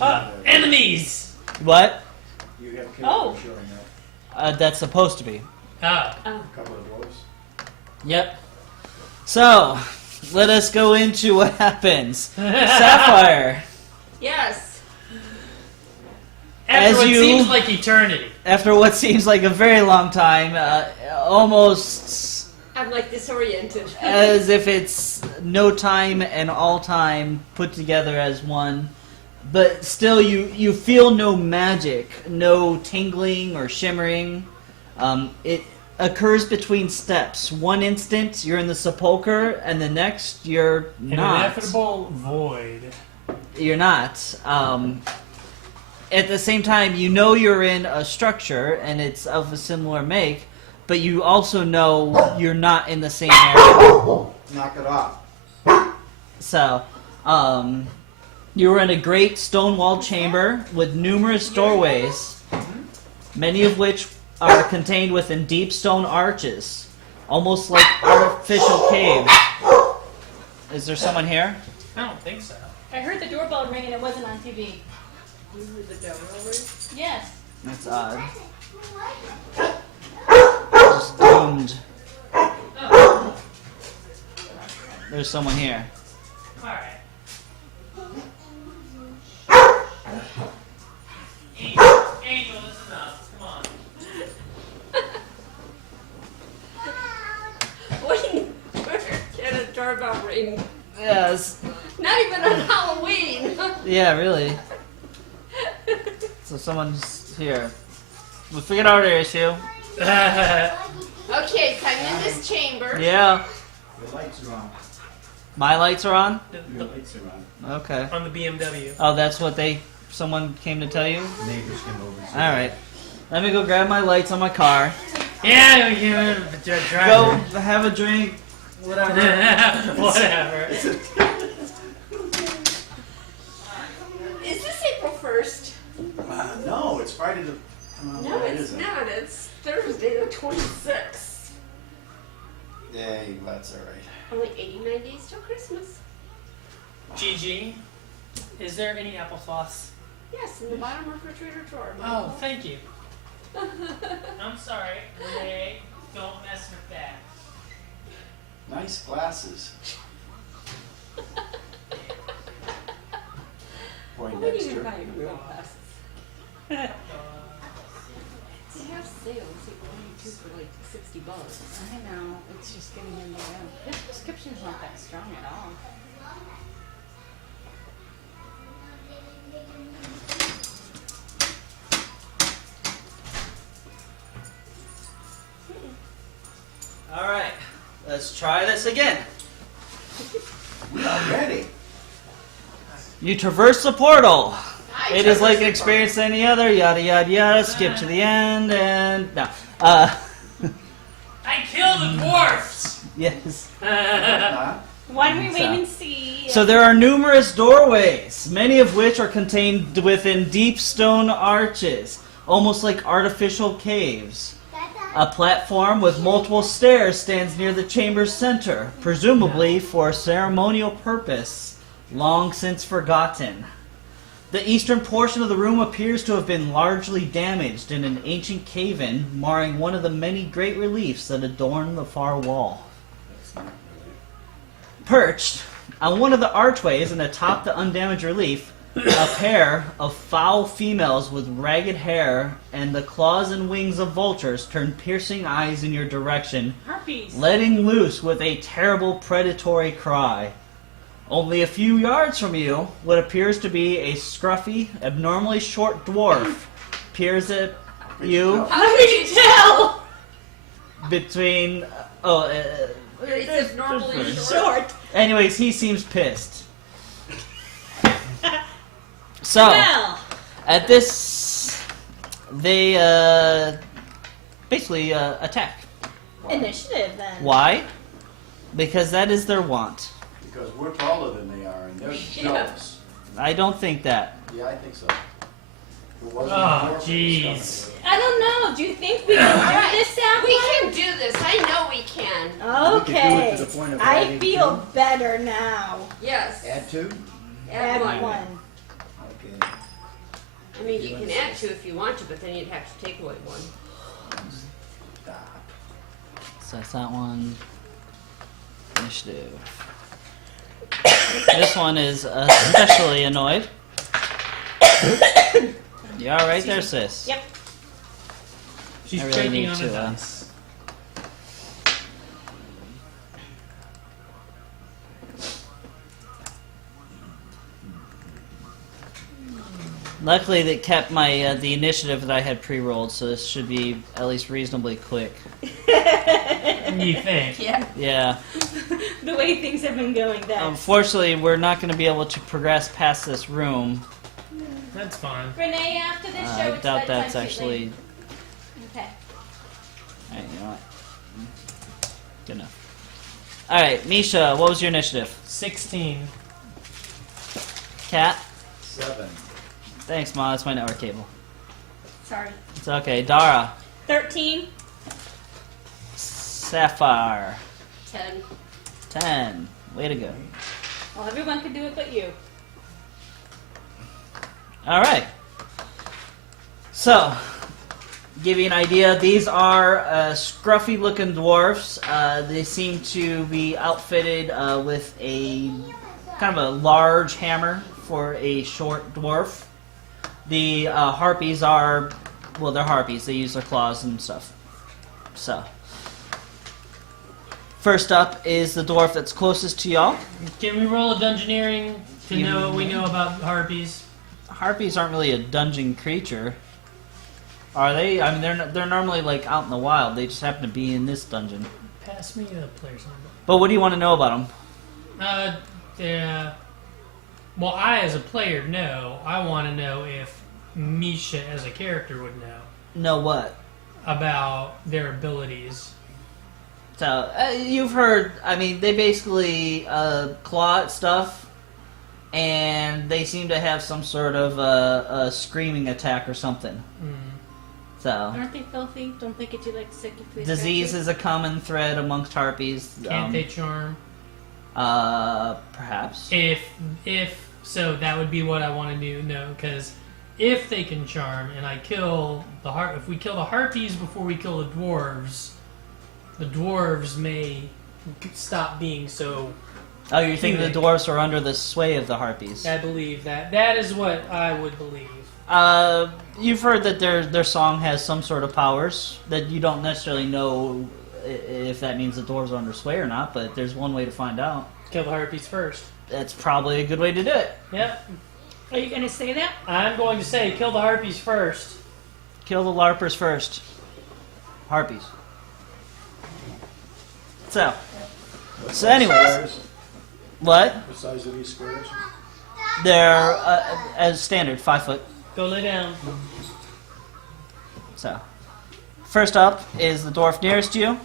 Enemies! What? You have kids Oh. showing up. That's supposed to be. Ah. Oh. A couple of dwarves. Yep. So, let us go into what happens. Sapphire. Yes. After As what you- seems like eternity. After what seems like a very long time, almost I'm like disoriented. as if it's no time and all time put together as one. But still, you feel no magic, no tingling or shimmering. It occurs between steps. One instant, you're in the sepulcher, and the next, you're An not. ineffable void. You're not. At the same time, you know you're in a structure, and it's of a similar make, but you also know you're not in the same area. Knock it off. So, you were in a great stone-walled chamber with numerous doorways, many of which are contained within deep stone arches, almost like artificial caves. Is there someone here? I don't think so. I heard the doorbell ring and it wasn't on TV. You heard the doorbell ring? Yes. That's odd. Just doomed. There's someone here. Alright. Angel, this is enough. Come on. Wait, where can a doorbell ring? Yes. Not even on Halloween. Yeah, really. So someone's here. We figured out our issue. Okay, so I'm in this chamber. Yeah. The lights are on. My lights are on? Your lights are on. Okay. On the BMW. Oh, that's what someone came to tell you? Neighbors came over. and said- Alright. Let me go grab my lights on my car. Yeah, you Go driver. have a drink. Whatever. Whatever. Is this April 1st? No, it's Friday the... No, it it's isn't. not. It's Thursday the 26th. Yeah, that's alright. Only 89 days till Christmas. GG, is there any applesauce? Yes, in the bottom refrigerator drawer. Oh, thank you. I'm sorry, Renee. Don't mess with that. Nice glasses. Boy, Why would you Dexter. buy your real glasses? They have sales. You can only two for like $60. I know. It's just getting in there. His prescription's not that strong at all. Alright. Let's try this again. We are ready. You traverse the portal. I It is like an traversed experience any other, yada yada yada, skip to the end, and no. I killed the dwarfs! Yes. Huh? Why don't we wait So- and see? So there are numerous doorways, many of which are contained within deep stone arches, almost like artificial caves. A platform with multiple stairs stands near the chamber's center, presumably for a ceremonial purpose, long since forgotten. The eastern portion of the room appears to have been largely damaged in an ancient cave-in, marring one of the many great reliefs that adorn the far wall. That's not really... Perched on one of the archways and atop the undamaged relief, a pair of foul females with ragged hair and the claws and wings of vultures turn piercing eyes in your direction, Harpies. letting loose with a terrible predatory cry. Only a few yards from you, what appears to be a scruffy, abnormally short dwarf peers at you How did you tell? between... It's abnormally short. Short. Anyways, he seems pissed. So, Well. at this, they basically attack. Initiative then. Why? Because that is their want. Because we're taller than they are, and they're Yeah. jealous. I don't think that. Yeah, I think so. It wasn't Oh, dwarf that was jeez. coming. I don't know. Do you think we can Alright, do this, Sapphire? we can do this. I know we can. We could do it Okay. to the point of I adding feel two. better now. Yes. Add two? Add Add one. one. Okay. I mean, you can add 2 if you want to, but then you'd have to take away 1. Stop. So that's that one. Initiative. This one is especially annoyed. You all right there, sis? Yep. She's I really breaking need on to, the dice. Luckily, they kept my the initiative that I had pre-rolled, so this should be at least reasonably quick. You think? Yeah. Yeah. The way things have been going, that. Unfortunately, we're not going to be able to progress past this room. That's fine. Renee, after this show, I it's doubt bedtime, that's actually. Okay. Alright, you know what? Good enough. Alright, Misha, what was your initiative? 16. Cat? 7. Thanks, Ma. That's my network cable. Sorry. It's okay. Dara? 13. Sapphire? 10. 10. Way to go. Well, everyone could do it but you. Alright. So, give you an idea, these are scruffy looking dwarfs. They seem to be outfitted with a kind of a large hammer for a short dwarf. The harpies are, well, they're harpies. They use their claws and stuff. So, first up is the dwarf that's closest to y'all. Can we roll a dungeoneering to You- know what we know about harpies? Harpies aren't really a dungeon creature, are they? I mean, they're normally like out in the wild. They just happen to be in this dungeon. Pass me the player's number. But what do you want to know about them? Well, I as a player know. I want to know if Misha as a character would know Know what? about their abilities. So you've heard. I mean, they basically claw at stuff, and they seem to have some sort of a screaming attack or something. So Aren't they filthy? Don't they get you like sick if they disease scratch is a common thread amongst harpies. Can't they charm? Perhaps. If so, that would be what I want to know. Because if they can charm, and I kill the if we kill the harpies before we kill the dwarves may stop being so. Oh, you're thinking the Human. dwarves are under the sway of the harpies. I believe that. That is what I would believe. You've heard that their song has some sort of powers that you don't necessarily know if that means the dwarves are under sway or not, but there's one way to find out. Kill the harpies first. That's probably a good way to do it. Yep. Are you going to say that? I'm going to say kill the harpies first. Kill the larpers first. Harpies. So anyways, Squares? what? What size are these squares? They're as standard 5 foot. Go lay down. So, first up is the dwarf nearest you.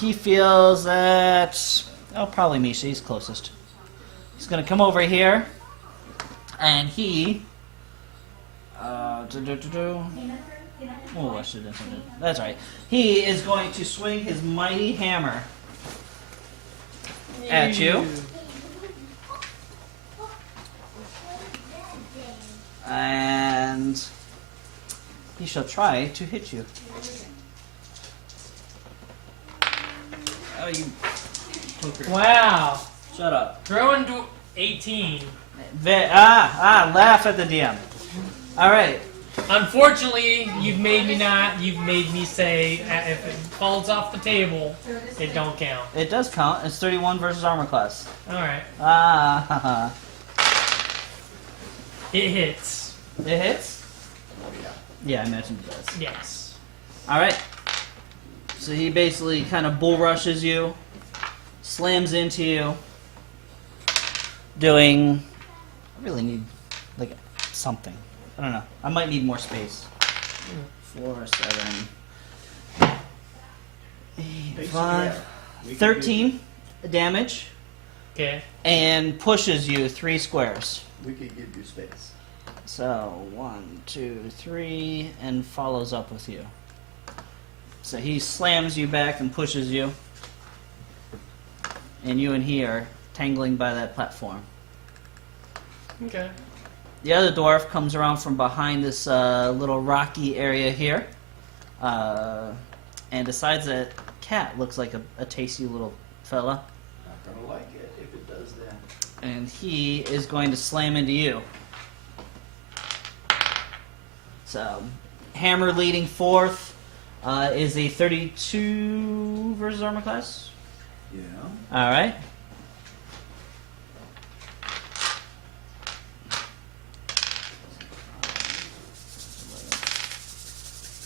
He feels that... Oh, probably Misha. He's closest. He's going to come over here, and he... Oh, I should have done it. That's right. He is going to swing his mighty hammer at you. And he shall try to hit you. Oh, you poker. Wow. Shut up. Throwing 18. Laugh at the DM. Alright. Unfortunately, you've made me say if it falls off the table, it don't count. It does count. It's 31 versus armor class. Alright. Ah. It hits. It hits? Yeah. Yeah, I imagine it does. Yes. Alright. So he basically kind of bull rushes you, slams into you, doing... I really need, like, something. I don't know. I might need more space. 4, 7, 8, 5, 13 damage, Okay. and pushes you 3 squares. We could give you space. So 1, 2, 3, and follows up with you. So he slams you back and pushes you, and you and he are tangling by that platform. Okay. The other dwarf comes around from behind this little rocky area here, and decides that Cat looks like a tasty little fella, Not gonna like it if it does that. and he is going to slam into you. So, hammer leading fourth is a 32 versus armor class. Yeah. All right.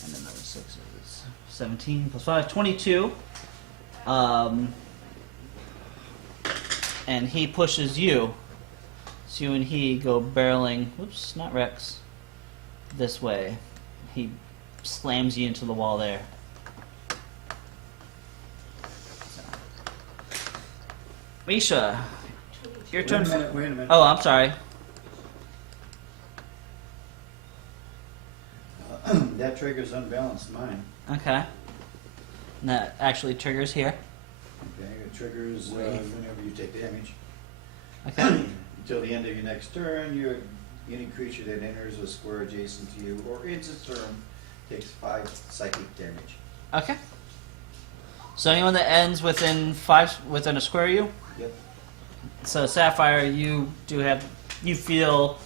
And another 6 is 17 plus 5, 22. And he pushes you. So you and he go barreling, whoops, not Rex, this way. He slams you into the wall there. Misha, your turn. Wait a minute. Oh, I'm sorry. That triggers unbalanced mine. Okay. And that actually triggers here. Okay, it triggers whenever you take damage. Okay. Until the end of your next turn, any creature that enters a square adjacent to you or ends its turn takes 5 psychic damage. Okay. So anyone that ends within a square of you. Yep. So Sapphire, you feel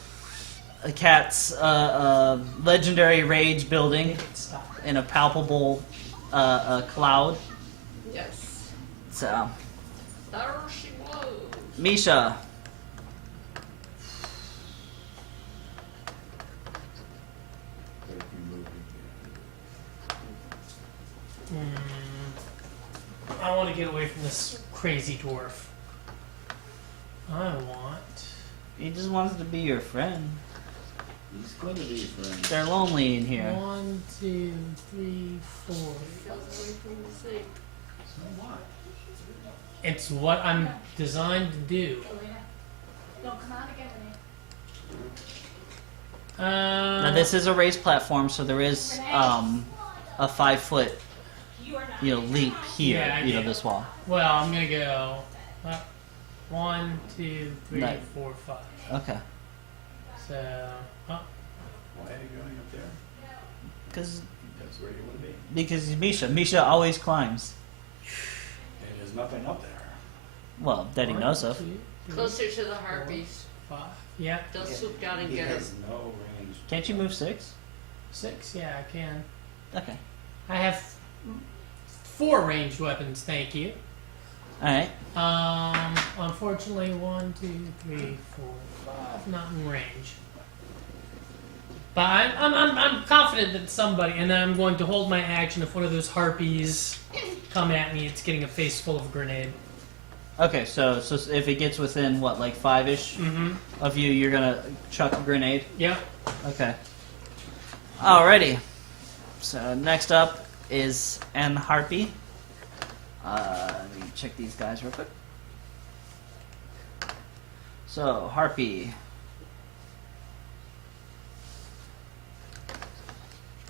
a cat's legendary rage building Stop. in a palpable cloud. Yes. So There she was. Misha. But if you move I want to get away from this crazy dwarf. I want. He just wants to be your friend. he's going to be friends. They're lonely in here. 1, 2, 3, 4. Feels away from the sea. So what? It's what I'm designed to do. Now this is a raised platform, so there is a 5-foot leap here. Yeah, I get it. This wall. Well, I'm gonna go 1, 2, 3, Right. 4, 5. Okay. So, Why are you going up there? Because That's where you want to be. he's Misha. Misha always climbs. And there's nothing up there. Well, that he knows of. 1, 2, 3, Closer to the harpies. 5. Yeah, They'll He- swoop down and He get her. has no range. Can't you move 6? 6. Yeah, I can. Okay. I have 4 ranged weapons. Thank you. All right. Unfortunately, 1, 2, 3, 4, 5, not in range. But I'm confident that somebody, and then I'm going to hold my action if one of those harpies come at me. It's getting a face full of a grenade. Okay. So if it gets within what, like 5-ish Mm-hmm. of you, you're gonna chuck a grenade. Yep. Okay. Alrighty. So next up is N Harpy. Let me check these guys real quick. So Harpy.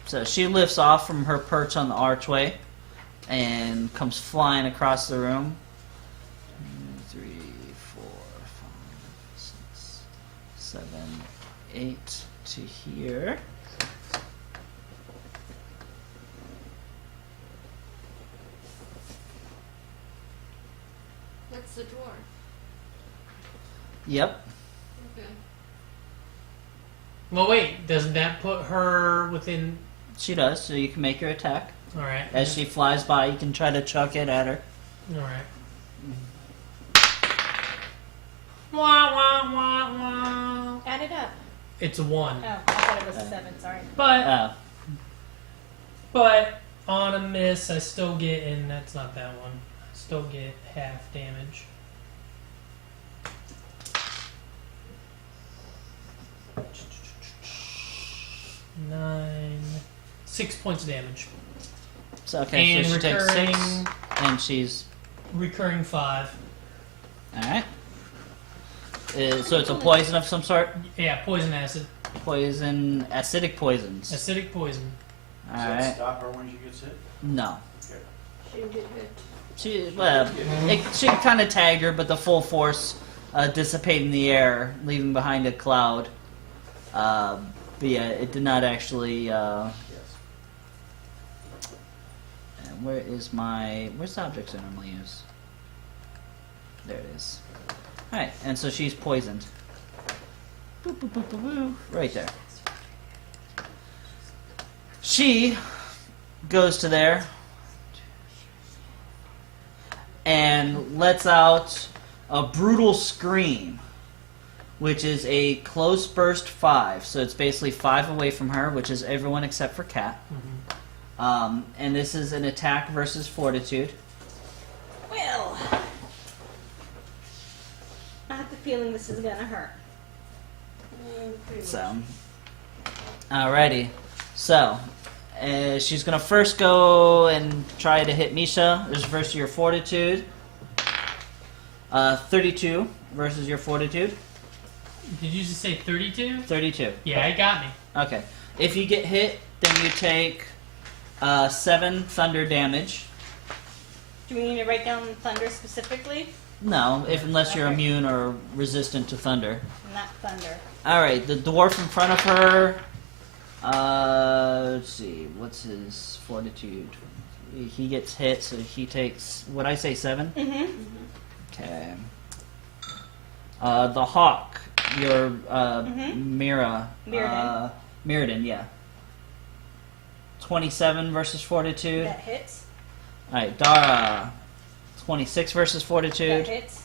So she lifts off from her perch on the archway and comes flying across the room. 2, 3, 4, 5, 6, 7, 8 to here. That's the dwarf. Yep. Okay. Well, wait. Doesn't that put her within? She does, so you can make her attack. All right. As she flies by, you can try to chuck it at her. All right. Wah wah wah wah. Add it up. It's a 1. Oh, I thought it was 7. Sorry. But on a miss, I still get, and that's not that one. I still get half damage. Nine, 6 points of damage. So okay, And so she takes 6, recurring- and she's Recurring 5. all right. So it's a poison of some sort. Yeah, poison acid. Poison, acidic poisons. Acidic poison. All Does that right. stop her when she gets hit? No. She get hit. She kind of tagged her, but the full force dissipate in the air, leaving behind a cloud. But yeah, it did not actually. Yes. And where's the objects I normally use? There it is. Alright, and so she's poisoned. Boop, boop, boop, boop, boop. Right there. She goes to there and lets out a brutal scream, which is a close burst 5. So it's basically 5 away from her, which is everyone except for Cat. And this is an attack versus fortitude. Well, I have the feeling this is gonna hurt. So, alrighty. So, she's gonna first go and try to hit Misha. This is versus your fortitude. 32 versus your fortitude. Did you just say 32? 32. Yeah, it got me. Okay. If you get hit, then you take 7 thunder damage. Do we need to write down thunder specifically? No, unless you're Okay. immune or resistant to thunder. Not thunder. Alright, the dwarf in front of her. Let's see, what's his fortitude? He gets hit, so he takes, would I say 7? Mm-hmm. Okay. The hawk, your Mirrodin. Mirrodin, yeah. 27 versus fortitude. That hits. Alright, Dara, 26 versus fortitude. That hits.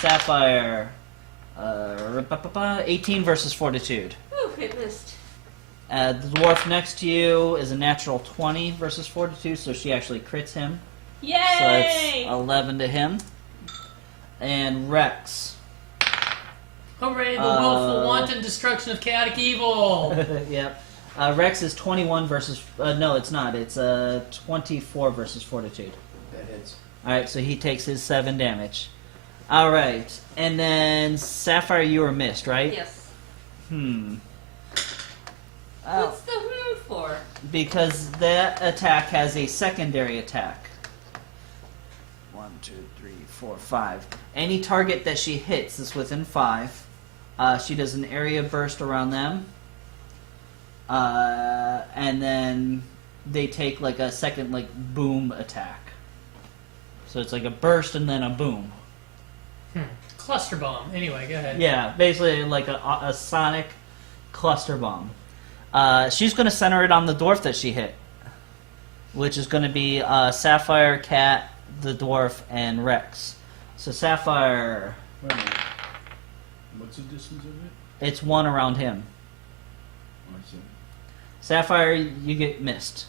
Sapphire, 18 versus fortitude. Ooh, it missed. The dwarf next to you is a natural 20 versus fortitude, so she actually crits him. Yay! So it's 11 to him. And Rex. Hooray, the willful wanton destruction of chaotic evil. Yep. Rex is 21 versus... no, it's not. It's 24 versus fortitude. That hits. Alright, so he takes his 7 damage. Alright, and then Sapphire, you were missed, right? Yes. Oh, What's the for? because that attack has a secondary attack. 1, 2, 3, 4, 5. Any target that she hits is within 5. She does an area burst around them. And then they take like a second boom attack. So it's like a burst and then a boom. Cluster bomb. Anyway, go ahead. Yeah, basically like a sonic cluster bomb. She's going to center it on the dwarf that she hit, which is going to be Sapphire, Cat, the dwarf, and Rex. So Sapphire, Wait a minute. What's the distance of it? it's 1 around him. Oh, I see. Sapphire, you get missed.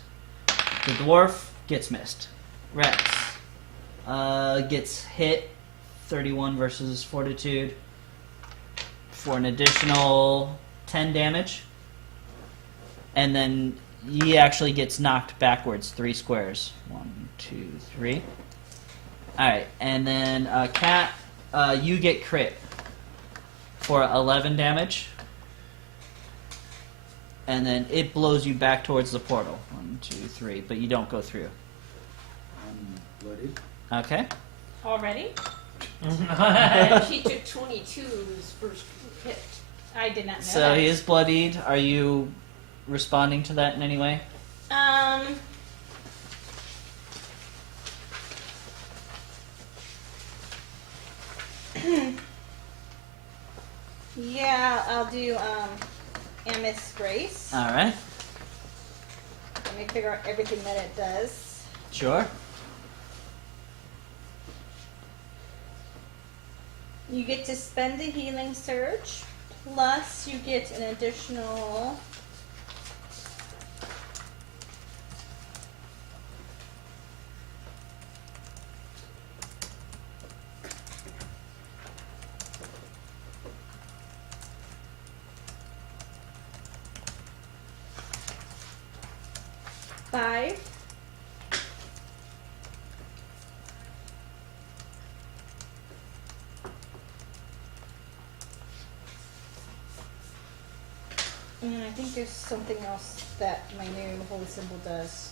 The dwarf gets missed. Rex gets hit, 31 versus fortitude, for an additional 10 damage. And then he actually gets knocked backwards 3 squares. 1, 2, 3. Alright, and then Cat, you get crit for 11 damage. And then it blows you back towards the portal. 1, 2, 3, but you don't go through. I'm bloodied. Okay. Already? She took 22's first hit. I did not know So that. he is bloodied. Are you responding to that in any way? Yeah, I'll do Amiss Grace. Alright. Let me figure out everything that it does. Sure. You get to spend a healing surge, plus you get an additional five. And I think there's something else that my new holy symbol does.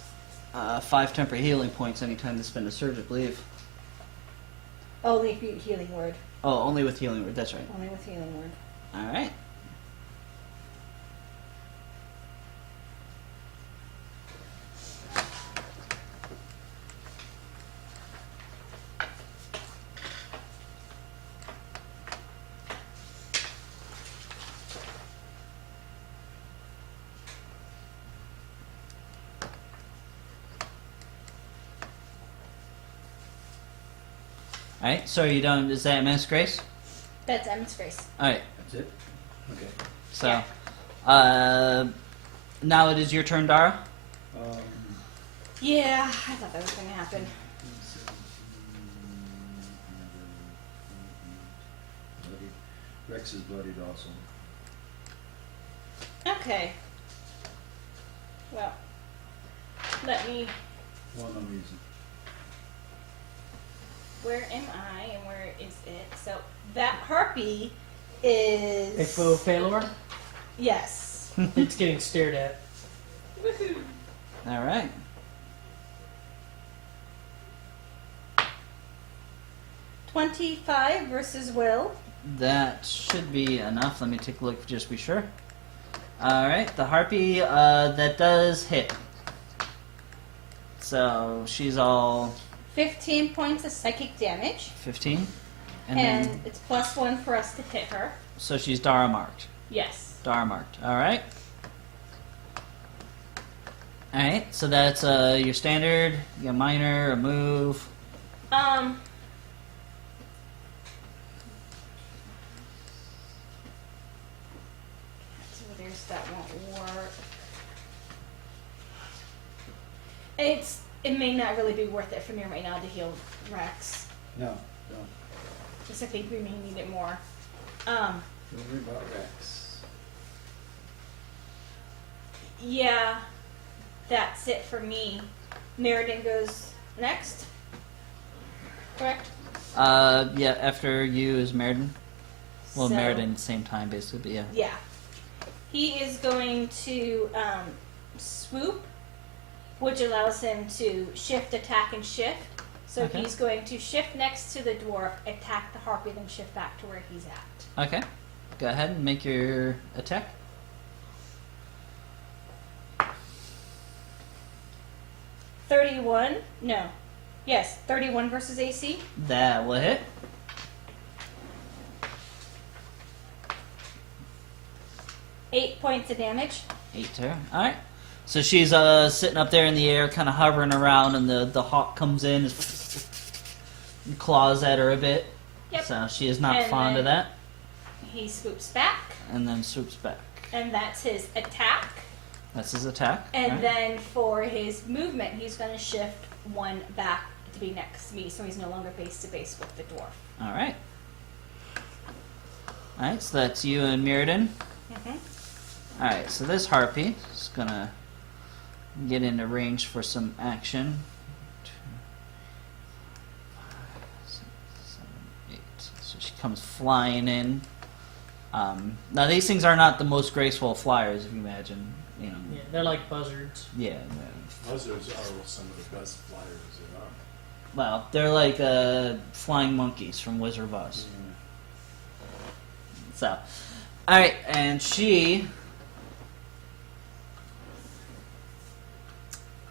5 temporary healing points anytime they spend a surge, I believe. Only if you healing word. Oh, only with healing word. That's right. Only with healing word. Alright. Alright, so are you done? Is that Miss Grace? That's Emma's Grace. Alright, That's it? Okay. so. Yeah. Now it is your turn, Dara. Yeah, I thought that was gonna happen. Bloodied. Rex is bloodied also. Okay. Well, let me. One reason. Where am I and where is it? So that harpy is. A faux failure? Yes. It's getting stared at. Woohoo! Alright. $25 versus Will. That should be enough. Let me take a look just to be sure. Alright, the harpy, that does hit. So she's all 15 points of psychic damage. 15. And And then, it's +1 for us to hit her. so she's Dara marked. Yes. Dara marked. Alright. Alright, so that's your standard, your minor, a move. So there's that won't work. It may not really be worth it for me right now to heal Rex. No, don't. Because I think we may need it more. Don't worry about Rex. Yeah, that's it for me. Meriden goes next. Correct? Yeah, after you is Meriden. Well, So- Meriden, same time basically, but yeah. Yeah. He is going to swoop, which allows him to shift, attack, and shift. So Okay. he's going to shift next to the dwarf, attack the harpy, then shift back to where he's at. Okay. Go ahead and make your attack. 31? No. Yes, 31 versus AC. That will hit. Eight points of damage. 8 to her. Alright. So she's sitting up there in the air, kind of hovering around, and the hawk comes in and claws at her a bit. Yep. So she is not And fond of then- that. He swoops back, And then swoops back. and that's his attack. That's his attack. And Alright. then for his movement, he's going to shift one back to be next to me, so he's no longer face to face with the dwarf. Alright. Alright, so that's you and Mirrodin. Mm-hmm. Alright, so this harpy is gonna get into range for some action. 2, 5, 6, 7, 8. So she comes flying in. Now these things are not the most graceful flyers, if you imagine. You know. Yeah, they're like buzzards. Yeah. Buzzards are some of the best flyers there are. Well, they're like flying monkeys from Wizard of Oz. So, alright, and she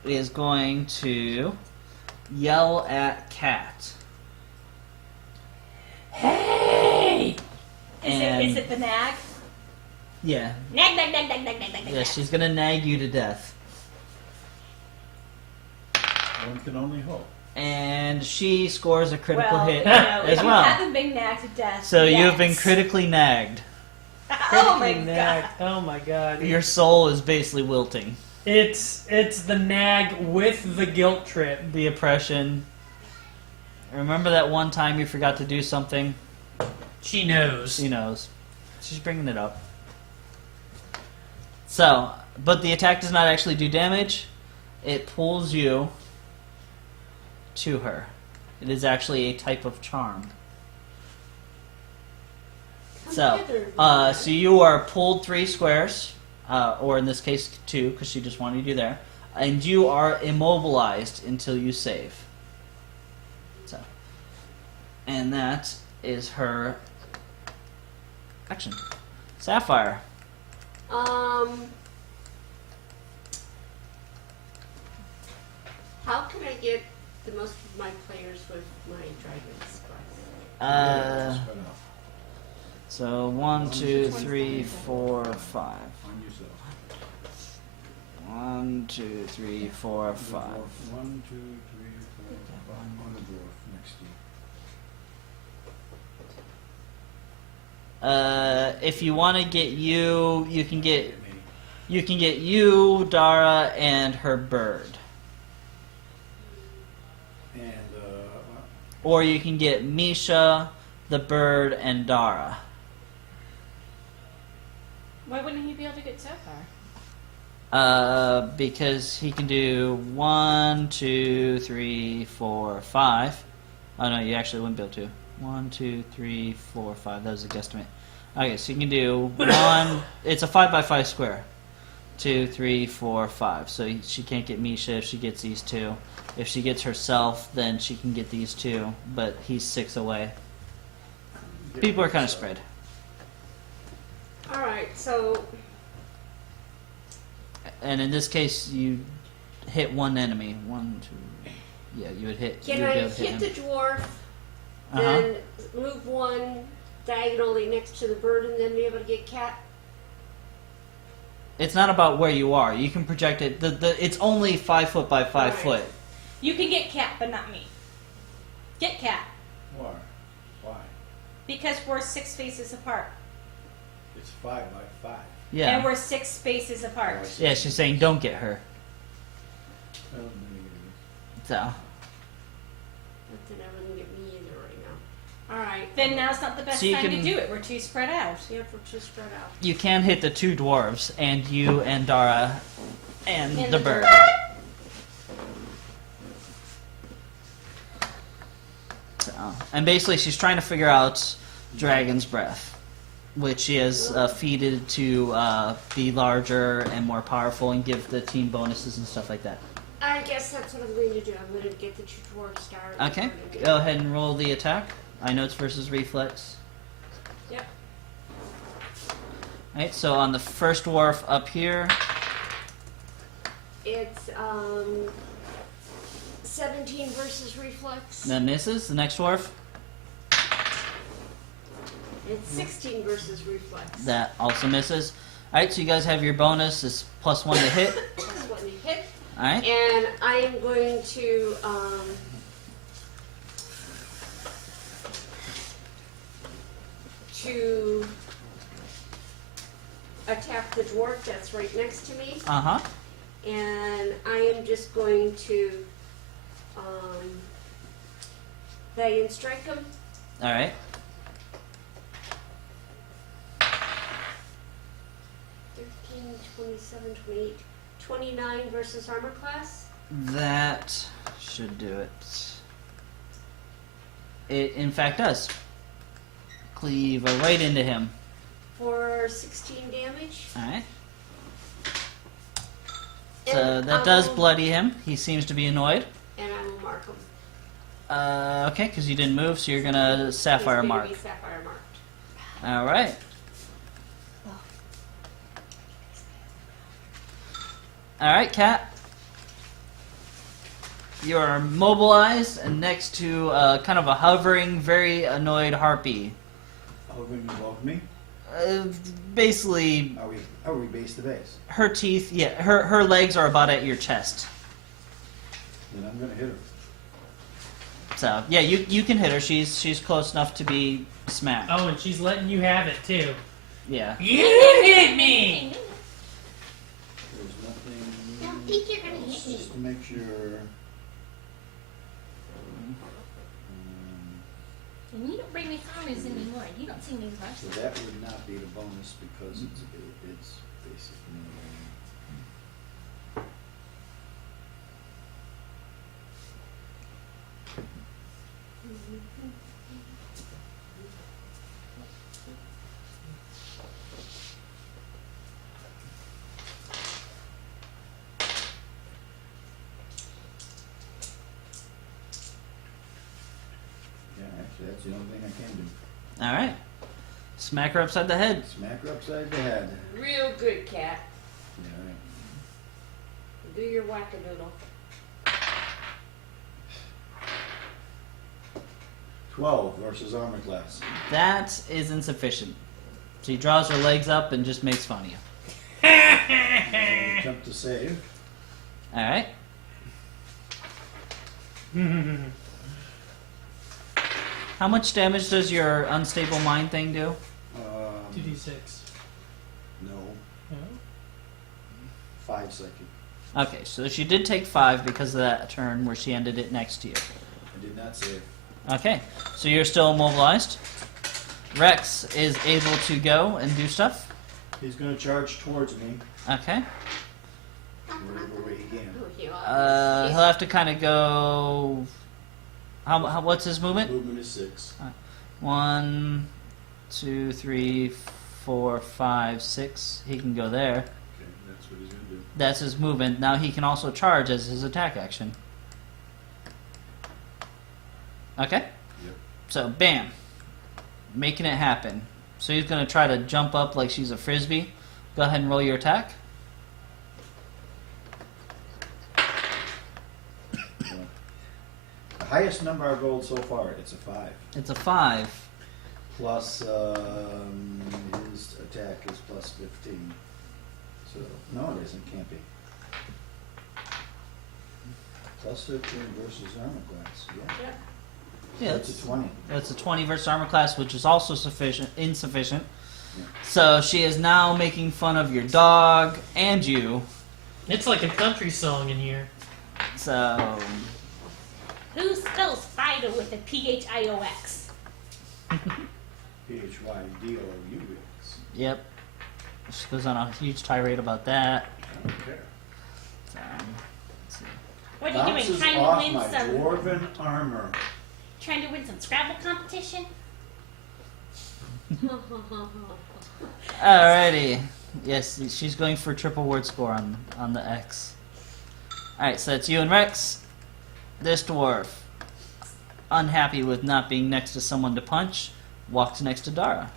is going to yell at Cat. Hey! And Is it the nag? yeah, Nag, nag, nag, nag, nag, nag, nag, yeah, nag. she's gonna nag you to death. One can only hope. And she scores a critical well, hit you know, as if well. You haven't been nagged to death. So yet. you've been critically nagged. Oh my Critically god. nagged. Oh my god. Your soul is basically wilting. It's the nag with the guilt trip. The oppression. Remember that one time you forgot to do something? She knows. She knows. She's bringing it up. So, but the attack does not actually do damage. It pulls you to her. It is actually a type of charm. So, so you are pulled 3 squares, or in this case 2, because she just wanted you there, and you are immobilized until you save. So, and that is her action. Sapphire. How can I get the most of my players with my dragon spice? Spread out. So 1, 2, 3, 4, 5. On yourself. 1, 2, 3, 4, 5. 1, 2, 3, 4, 5. On the dwarf next to If you want to get you can get you, Dara, and her bird. And, Or you can get Misha, the bird, and Dara. Why wouldn't he be able to get Sapphire? Because he can do 1, 2, 3, 4, 5. Oh no, you actually wouldn't be able to. 1, 2, 3, 4, 5. That was a guesstimate. Okay, so you can do 1. It's a 5x5 square. 2, 3, 4, 5. So she can't get Misha if she gets these two. If she gets herself, then she can get these two. But he's 6 away. People are kind of spread. Alright, so And in this case, you hit one enemy. 1, 2. Yeah, you would hit. can you would I be able to hit the him. dwarf, Uh-huh. then move one diagonally next to the bird, and then be able to get cat? It's not about where you are. You can project it. It's only 5 foot by 5 Alright. foot. You can get Cat, but not me. Get Cat. why? Why? Because we're 6 spaces apart. It's 5 by 5. Yeah. And we're 6 spaces apart. Yeah, she's saying don't get her. Oh, maybe So. But then I wouldn't get me either right now. Alright. Then now's not the best So you time can- to do it. We're too spread out. Yeah, we're too spread out. You can hit the 2 dwarves, and you and Dara and, And the the bird. bird. So, and basically, she's trying to figure out Dragon's Breath, which she has feeded to be larger and more powerful and give the team bonuses and stuff like that. I guess that's what I'm going to do. I'm going to get the 2 dwarves started. Okay, go ahead and roll the attack. I know it's versus reflex. Yep. Alright, so on the first dwarf up here, It's 17 versus reflex. that misses. The next dwarf, It's 16 versus reflex. that also misses. Alright, so you guys have your bonus is +1 to hit. That's one to hit. Alright, And I am going to attack the dwarf that's right next to me, uh-huh. and I am just going to bang and strike him. Alright. 13, 27, 28, 29 versus armor class. That should do it. It in fact does. Cleave right into him. For 16 damage. Alright. So And that I does will- bloody him. He seems to be annoyed. And I will mark him. Okay, because you didn't move, so you're gonna sapphire He's mark. gonna be sapphire marked. Alright. Alright, Cat. You are mobilized and next to kind of a hovering, very annoyed harpy. Hovering above me? Basically, Are we base to base? her teeth, yeah, her legs are about at your chest. Then I'm gonna hit her. So, yeah, you can hit her. She's close enough to be smacked. Oh, and she's letting you have it too. Yeah. You hit me. There's nothing. Don't think you're gonna hit me. Just to make sure. And you don't bring me flowers anymore. You don't see me So rush. that would not be the bonus because it's basically. Yeah, actually, that's the only thing I can do. Alright. Smack her upside the head. Smack her upside the head. Real good, cat. Yeah, right. Do your wackadoodle. 12 versus armor class. That is insufficient. She draws her legs up and just makes fun of you. Attempt to save. Alright. How much damage does your unstable mind thing do? 2d6. No, No? 5 seconds. Okay, so she did take 5 because of that turn where she ended it next to you. I did not save. Okay, so you're still immobilized. Rex is able to go and do stuff. He's going to charge towards me Okay. whatever way he can. Oh, he He'll always- have to kind of go. What's his movement? Movement is 6. 1, 2, 3, 4, 5, 6. He can go there. Okay, that's what he's gonna do. That's his movement. Now he can also charge as his attack action. Okay? Yep. So, bam. Making it happen. So he's going to try to jump up like she's a frisbee. Go ahead and roll your attack. The highest number I've rolled so far, it's a 5. It's a 5. Plus, his attack is plus 15. So, no, it isn't. Can't be. Plus 13 versus armor class. Yeah. Yeah. Yeah, That's a 20. That's a 20 versus armor class, which is also insufficient. Yeah. So she is now making fun of your dog and you. It's like a country song in here. So, Who spells Fido with a PHIOX? PHYDOUX. yep. She goes on a huge tirade about that. I don't care. So, let's see. What are you doing? Bounces Trying to off win my some? dwarven armor. Trying to win some Scrabble competition? Alrighty. Yes, she's going for triple word score on the X. Alright, so that's you and Rex. This dwarf, unhappy with not being next to someone to punch, walks next to Dara.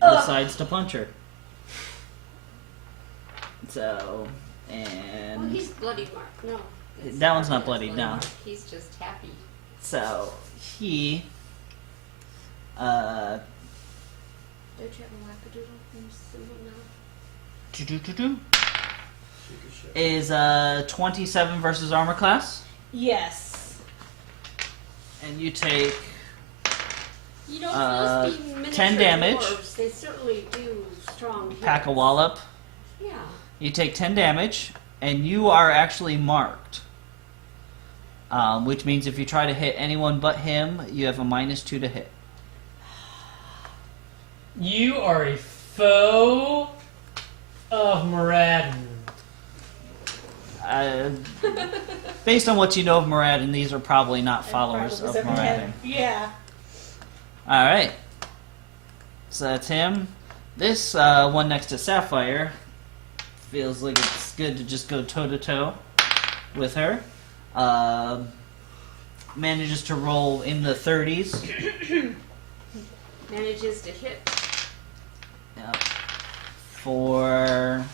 Decides to punch her. So, Well, and he's bloody Mark. No. it's That one's not Mark bloody, that's no. Mark. He's just happy. so he Don't you have a wackadoodle from symbol now? doo-doo-doo-doo, Shake a shake. is 27 versus armor class, Yes. and you take You know, Uh, those being 10 miniature damage. dwarves, they certainly do strong hits. pack a wallop. Yeah. You take 10 damage, and you are actually marked. Which means if you try to hit anyone but him, you have a -2 to hit. You are a foe of Moradin. Based on what you know of Moradin, these are probably not followers of Moradin. Yeah. Alright. So that's him. This one next to Sapphire feels like it's good to just go toe-to-toe with her. Manages to roll in the 30s. Manages to hit. Yep. For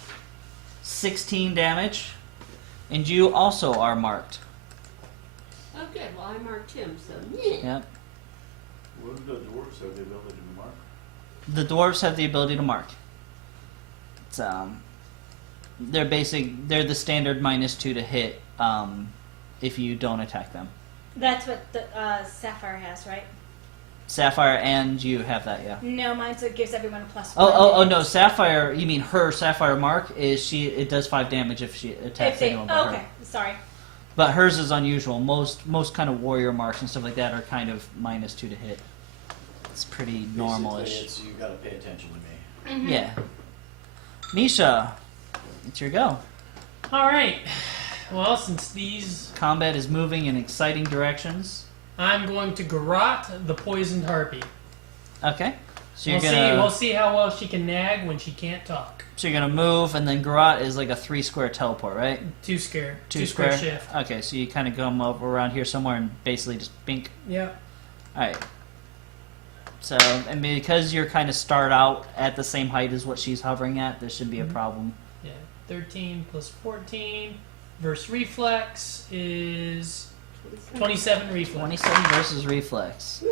16 damage. And you also are marked. Oh, good. Well, I marked him, so. Yeah. Yep. What do the dwarves have the ability to mark? The dwarves have the ability to mark. It's, they're the standard -2 to hit if you don't attack them. That's what the Sapphire has, right? Sapphire and you have that, yeah. No, mine so it gives everyone a +1. Oh no, Sapphire, you mean her Sapphire mark is it does 5 damage if she attacks anyone but okay, her. sorry. But hers is unusual. Most kind of warrior marks and stuff like that are kind of -2 to hit. It's pretty Basically, normalish. it's you gotta pay attention to me. Mm-hmm. Yeah. Misha, it's your go. Alright. Well, since these... Combat is moving in exciting directions. I'm going to garrot the poisoned harpy. Okay. So We'll you're gonna see how well she can nag when she can't talk. so you're gonna move, and then Garrot is like a 3-square teleport, right? 2 square. 2 square shift. Okay, so you kind of come up around here somewhere and basically just bink. Yep. All right. So, and because you're kind of start out at the same height as what she's hovering at, there should be a Mhm. problem. Yeah. 13 plus 14 versus reflex is 27 reflex. 27 versus reflex.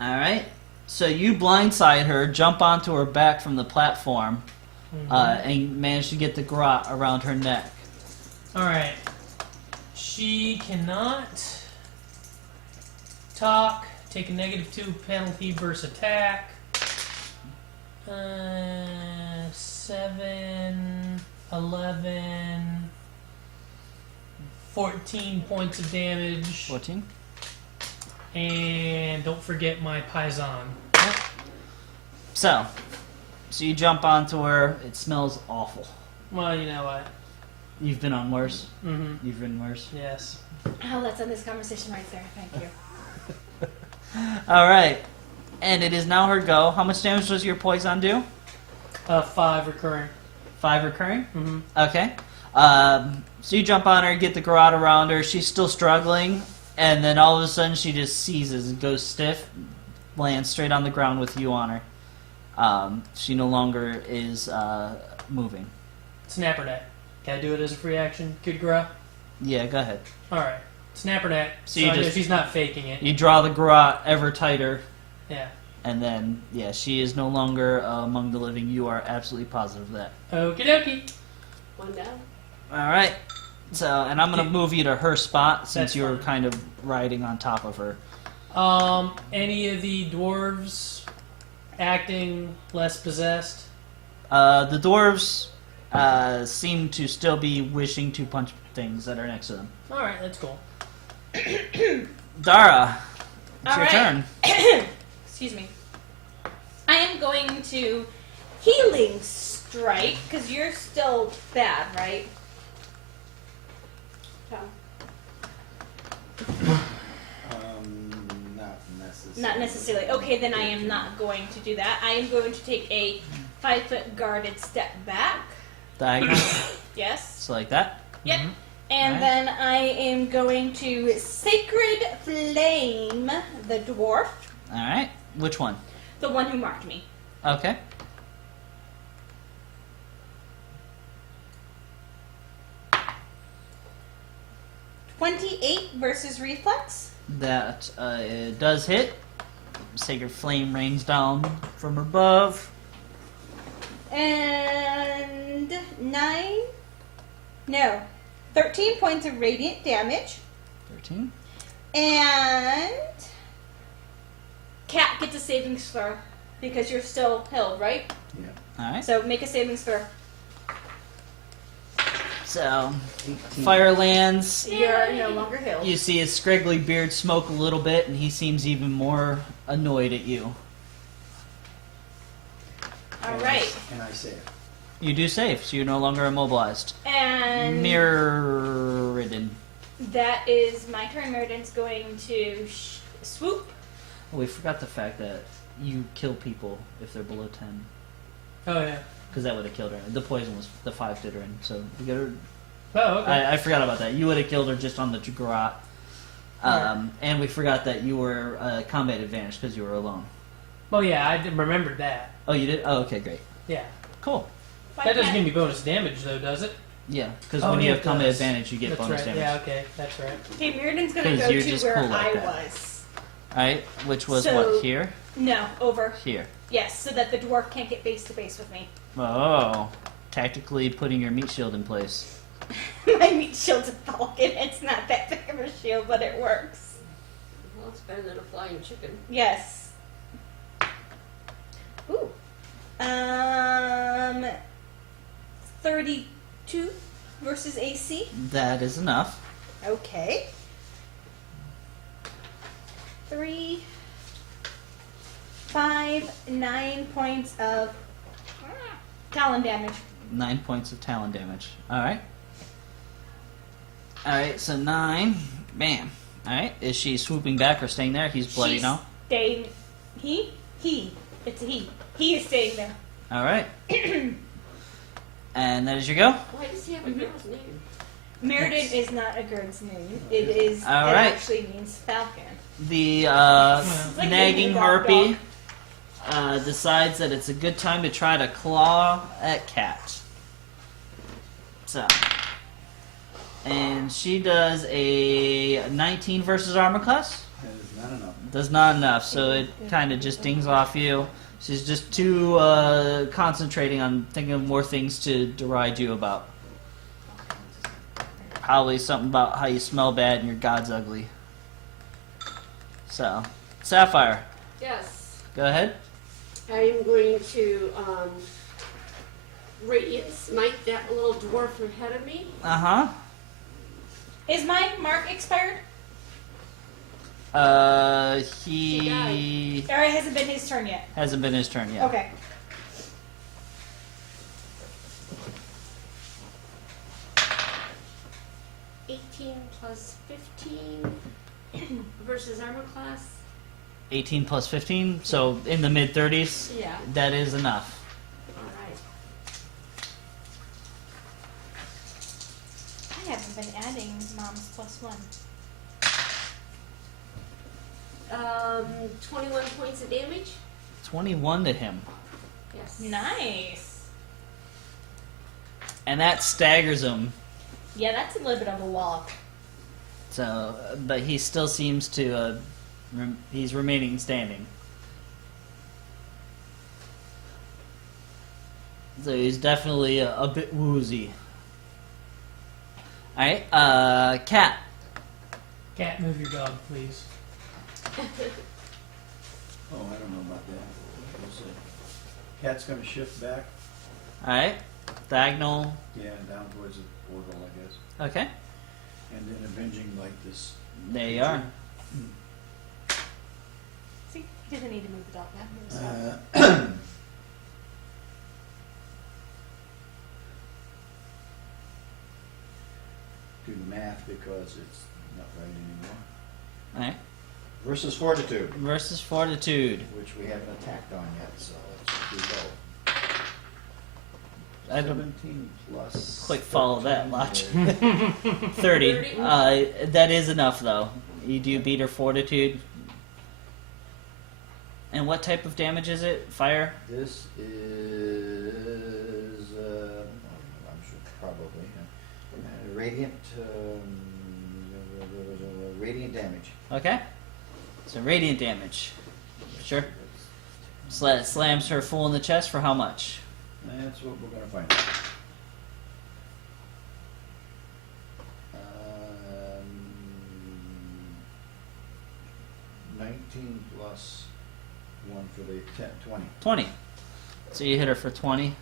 All right. So you blindside her, jump onto her back from the platform, and manage to get the garrot around her neck. Alright. She cannot talk, take a -2 penalty versus attack. 7, 11, 14 points of damage. 14. And don't forget my Paisan. So you jump onto her. It smells awful. Well, you know what? You've been on worse. Mm-hmm. You've been worse. Yes. Oh, let's end this conversation right there. Thank you. All right. And it is now her go. How much damage does your poison do? 5 recurring. 5 recurring? Mm-hmm. Okay. So you jump on her, get the garrote around her. She's still struggling. And then all of a sudden she just seizes and goes stiff, lands straight on the ground with you on her. She no longer is moving. Snapper net. Can I do it as a free action, Kid Gra? Yeah, go ahead. Alright. Snapper net. So So you I know just- she's not faking it. You draw the garrote ever tighter, Yeah. and then, yeah, she is no longer among the living. You are absolutely positive of that. Okie dokie. One down. All right. So, and I'm going to move you to her spot since That's you were fine. kind of riding on top of her. Any of the dwarves acting less possessed? The dwarves seem to still be wishing to punch things that are next to them. Alright, that's cool. Dara, it's All your right. turn. Excuse me. I am going to healing strike because you're still bad, right? Tom. Not necessarily. Not necessarily. Okay, then I am not going to do that. I am going to take a 5-foot guarded step back. Diagonal. Yes. So like that. Yep. And Alright. then I am going to Sacred Flame the dwarf, All right. Which one? the one who marked me. Okay. $28 versus reflex. That it does hit. Sacred flame rains down from above. And 13 points of radiant damage. 13. And Cat gets a saving throw because you're still held, right? Yeah. All right. So make a saving throw. So fire lands. You're no longer held. You see his scraggly beard smoke a little bit, and he seems even more annoyed at you. All right. And I say it. You do save, so you're no longer immobilized. And Mirrodin. that is my turn. Meriden going to swoop. Oh, we forgot the fact that you kill people if they're below 10. Oh, yeah. Because that would have killed her. The poison was the 5 did her in, so you get her. Oh, okay. I forgot about that. You would have killed her just on the garrote. And we forgot that you were combat advantage because you were alone. Oh, yeah, I remembered that. Oh, you did? Oh, okay, great. Yeah. Cool. That doesn't give me bonus damage, though, does it? Yeah, because Oh, when you yeah, have it combat does. advantage, you get That's bonus right. damage. Yeah, okay. That's right. Okay, Meriden's going to 'Cause go you're to just where cool like I that. was. Alright, which was So- what, here? No, over. Here. Yes, so that the dwarf can't get face to face with me. Oh, tactically putting your meat shield in place. My meat shield's a falcon. It's not that big of a shield, but it works. Well, it's better than a flying chicken. Yes. Ooh. 32 versus AC. That is enough. Okay. 3, 5, 9 points of talon damage. 9 points of talon damage. Alright. Alright, so 9. Bam. Alright, is she swooping back or staying there? He's bloody She's now. Staying. He. It's a he. He is staying there. Alright. And that is your go? Why does he have a girl's name? Meriden is not a bird's name. It is. All it right. actually means falcon. The like nagging a dog harpy decides that it's a good time to try to claw at Cat. So. And she does a 19 versus armor class. That is not enough. Does not enough, so it kind of just dings off you. She's just too concentrating on thinking of more things to deride you about. Probably something about how you smell bad and your god's ugly. So, Sapphire, Yes. go ahead. I am going to radiant smite that little dwarf ahead of me. Uh-huh. Is my mark expired? He Or it hasn't been his turn yet? hasn't been his turn yet. Okay. Plus 15 versus armor class. 18 plus 15, so in the mid-30s. Yeah. That is enough. Alright. I haven't been adding mom's +1. 21 points of damage. 21 to him. Yes. Nice. And that staggers him. Yeah, that's a little bit of a wallop. So, but he still seems to, he's remaining standing. So he's definitely a bit woozy. Alright, Cat. Cat, move your dog, please. Oh, I don't know about that. We'll see. Cat's gonna shift back, Alright, diagonal. yeah, down towards the portal, I guess. Okay, And then avenging like this. there you are. See, he doesn't need to move the dog now. Do the math because it's not right anymore. Alright, Versus fortitude, versus fortitude. which we haven't attacked on yet, so it's too low. I don't 17 plus. quite follow that 13 logic. is 30. 30? That is enough, though. You do beat her fortitude. And what type of damage is it? Fire? This is, I'm sure, probably, radiant, radiant damage. Okay. So radiant damage. Sure. Slams her full in the chest for how much? That's what we're gonna find out. 19 plus 1 for the 10, 20. 20. So you hit her for 20. Hit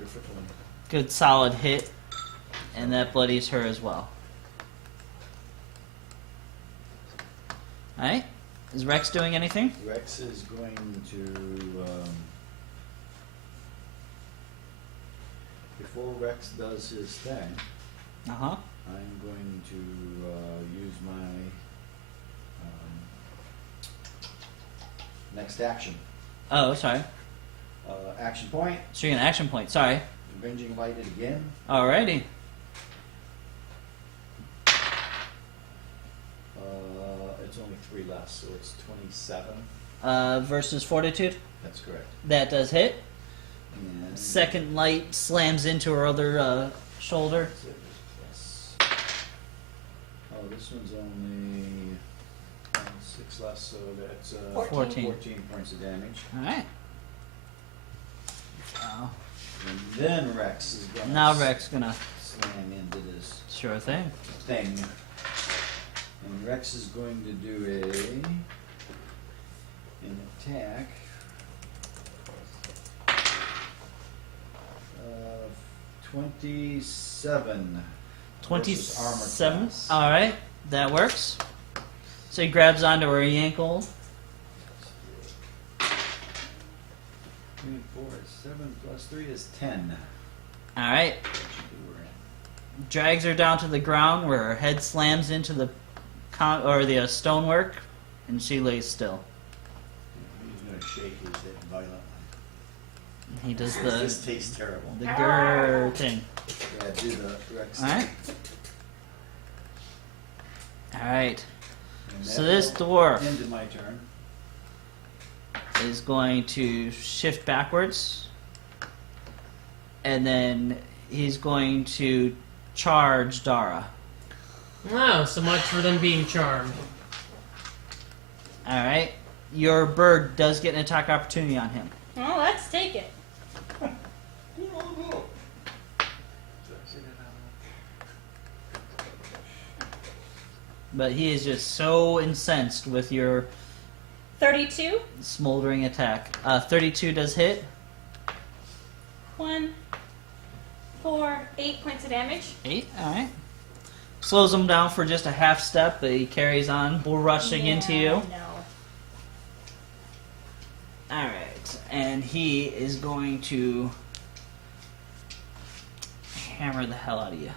her for 20. Good solid hit. And that bloodies her as well. Alright. Is Rex doing anything? Rex is going to, before Rex does his thing, Uh-huh. I'm going to use my next action. Oh, sorry. Action point, So you're an action point. Sorry. avenging lighted again. Alrighty. It's only 3 less, so it's 27. Versus fortitude. That's correct. That does hit. And Second light slams into her other shoulder. plus. Oh, this one's only 6 less, so that's 14. 14 points of damage. Alright. Oh. And then Rex is going to Now Rex gonna. slam into this Sure thing. thing. And Rex is going to do an attack. 27. versus armor 27. class. Alright. That works. So he grabs onto her ankle. 3 and 4 is 7 plus 3 is 10. Alright. That should do her in. Drags her down to the ground where her head slams into the stonework, and she lays still. He's going to shake his head violently. He does This the tastes terrible. grr thing. Yeah, do the Rex. Alright. Alright. And So that this will dwarf end my turn. is going to shift backwards, and then he's going to charge Dara. Oh, so much for them being charmed. Alright. Your bird does get an attack opportunity on him. Well, let's take it. But he is just so incensed with your 32. Smoldering attack. 32 does hit. 1, 4, 8 points of damage. 8, alright. Slows him down for just a half step, but he carries on, bull rushing into you. No. Alright, and he is going to hammer the hell out of you.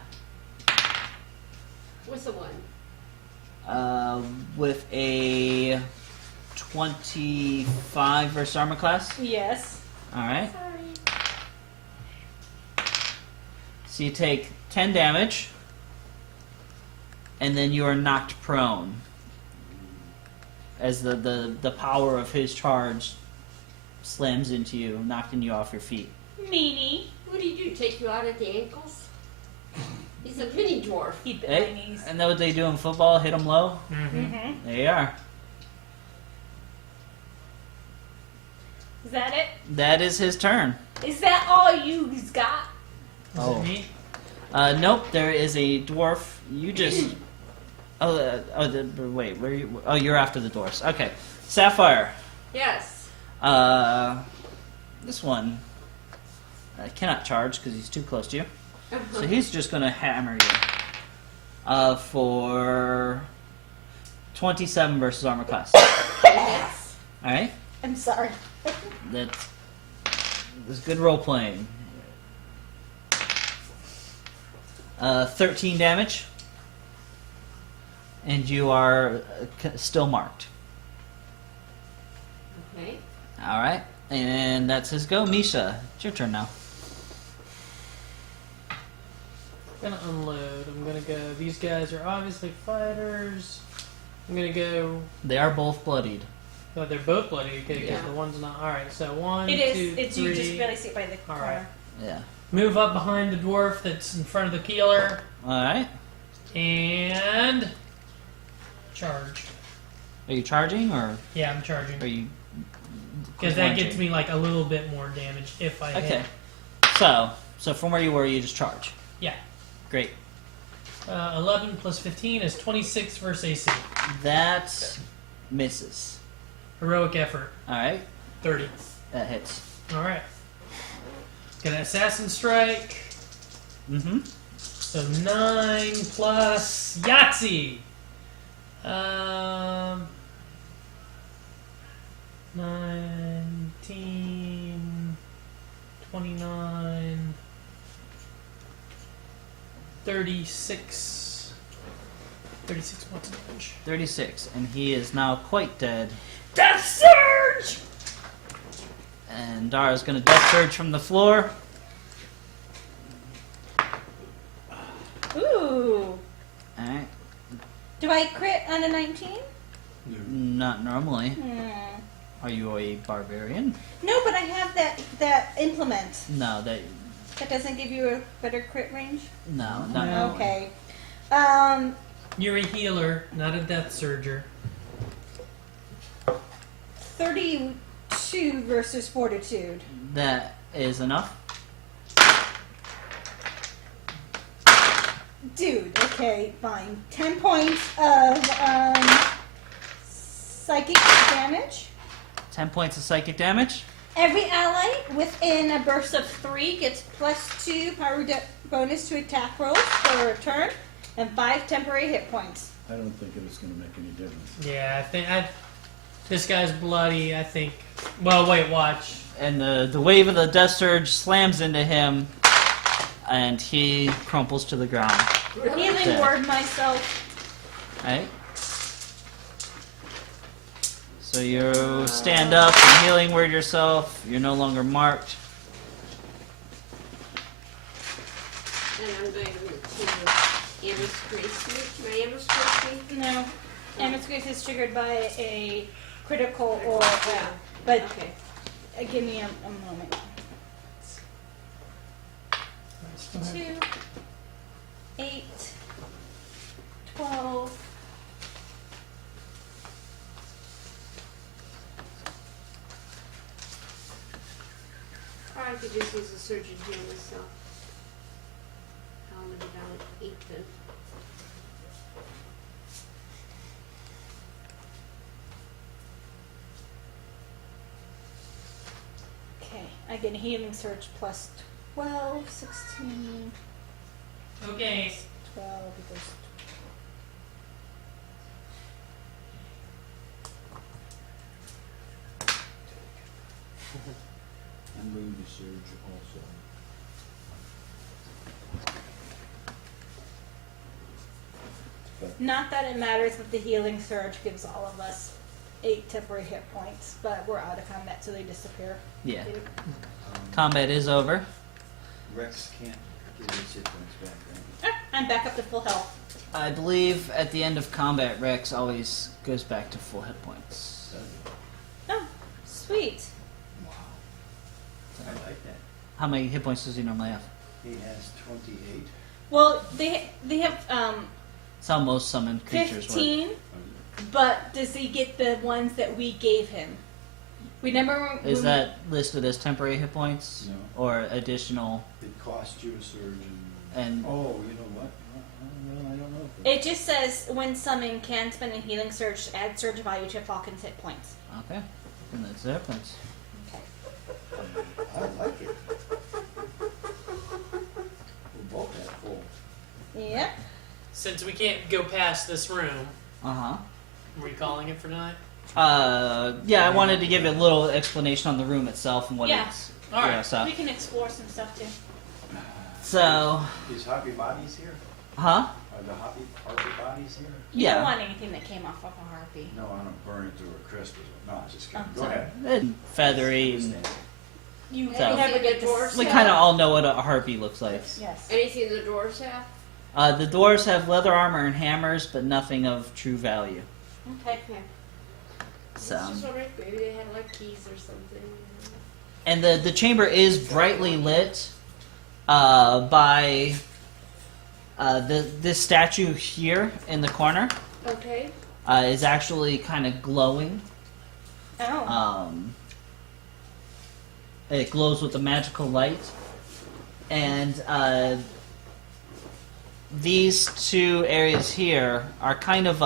What's the one? With a 25 versus armor class. Yes. Alright. Sorry. So you take 10 damage, and then you are knocked prone. As the power of his charge slams into you, knocking you off your feet. Meanie. What do you do? Take you out at the ankles? He's a mini dwarf. He bit Hey, my knees. and know what they do in football? Hit them low? Mm-hmm. There you are. Is that it? That is his turn. Is that all you's got? Is Oh. it me? Nope, there is a dwarf. You just... wait, where are you? Oh, you're after the dwarfs. Okay. Sapphire. Yes. This one cannot charge because he's too close to you. So he's just going to hammer you. For 27 versus armor class. Yes. Alright? I'm sorry. That's good role playing. 13 damage. And you are still marked. Okay. Alright. And that's his go. Misha, it's your turn now. I'm gonna unload. I'm gonna go. These guys are obviously fighters. I'm gonna go. They are both bloodied. Oh, they're both bloody. Okay, because Yeah. the one's not. All right. So 1, It 2, is. It's 3. you just barely see it by the All corner. right. Yeah. Move up behind the dwarf that's in front of the keeler Alright. and charge. Are you charging or Yeah, I'm charging are you... because that gets lunging? me like a little bit more damage if I Okay. hit. So from where you were, you just charge. Yeah. Great. 11 plus 15 is 26 versus AC. That misses. Heroic effort. Alright. 30. That hits. All right. Gonna assassin strike. Mm-hmm. So 9 plus Yahtzee. 19, 29, 36. 36 points of damage. 36. And he is now quite dead. Death Surge! And Dara's going to death surge from the floor. Ooh. Alright. Do I crit on a 19? Not normally. Hmm. Are you a barbarian? No, but I have that implement. No, that doesn't give you a better crit range? not normally. Okay. You're a healer, not a death surger. 32 versus fortitude. That is enough. Dude, okay, fine. 10 points of psychic damage. 10 points of psychic damage. Every ally within a burst of 3 gets +2 power bonus to attack rolls for a turn, and 5 temporary hit points. I don't think it's going to make any difference. Yeah, I think this guy's bloody. I think. Well, wait, watch. And the wave of the death surge slams into him, and he crumples to the ground. Healing Dead. word myself. Right? So you stand up and healing word yourself. You're no longer marked. And I'm going to Amber's Grace me. Can I Amber's Grace me? No. Amber's Grace is triggered by a critical or... Yeah. But Okay. give me a moment. 2, 8, 12... Or I could just use a surgeon heal myself. I'll live down at 8 then. then healing surge plus 12, 16, Okay. 12 equals I'm going to surge also. Not that it matters, but the healing surge gives all of us 8 temporary hit points, but we're out of combat, so they disappear. Yeah. Combat is over. Rex can't get his hit points back, right? I'm back up to full health. I believe at the end of combat, Rex always goes back to full hit points. Oh, sweet. I like that. How many hit points does he normally have? He has 28. Well, they have That's how most summoned creatures work. 15, but does he get the ones that we gave him? Remember when Is that listed as temporary hit points? No. Or additional? It costs you a surge And oh, you know what? Well, I don't know. It just says when summoned can spend a healing surge to add surge value to Falcon's hit points. okay, and that's the difference. I like it. We're both at full. Yep. Since we can't go past this room, Uh are we calling it for tonight? huh. Yeah, I wanted to give you a little explanation on the room itself and what Yeah. it's. All right. Yeah, so. We can explore some stuff too. So, Is Hoppy Bodies here? huh? Are the Hoppy Bodies here? You don't Yeah. want anything that came off of a harpy. No, I don't burn it to a crisp. No, I'm just kidding. Oh, Go sorry. ahead. And feathery. And You So- never get the to dwarves we have? kind of all know what a harpy looks like. Yes. Anything the dwarves have? The dwarves have leather armor and hammers, but nothing of true value. Okay. Okay. So, Just wondering, maybe they had like keys or something. and the chamber is brightly lit by this statue here in the corner Okay. is actually kind of glowing. Oh. It glows with a magical light, and these two areas here are kind of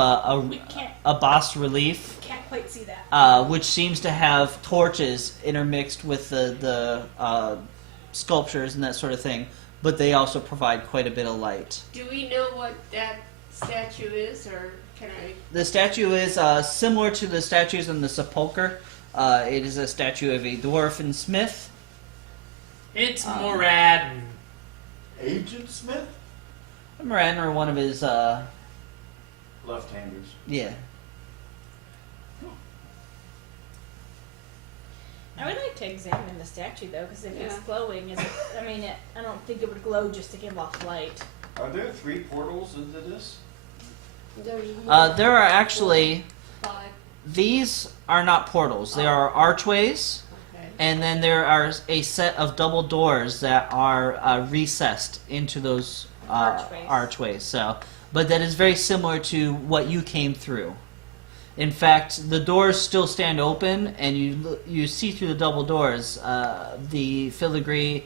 We can't a bas relief, quite see that. which seems to have torches intermixed with the sculptures and that sort of thing, but they also provide quite a bit of light. Do we know what that statue is, or can I? The statue is similar to the statues in the sepulcher. It is a statue of a dwarf and smith. It's Morad. And Agent Smith? Moran or one of his, Left-handers. yeah. I would like to examine the statue though, because if it's Yeah. glowing, I don't think it would glow just to give off light. Are there 3 portals into this? There's There are actually, 5. these are not portals. They are archways, Okay. and then there are a set of double doors that are recessed into those archways. So, but that is very similar to what you came through. In fact, the doors still stand open, and you see through the double doors the filigree,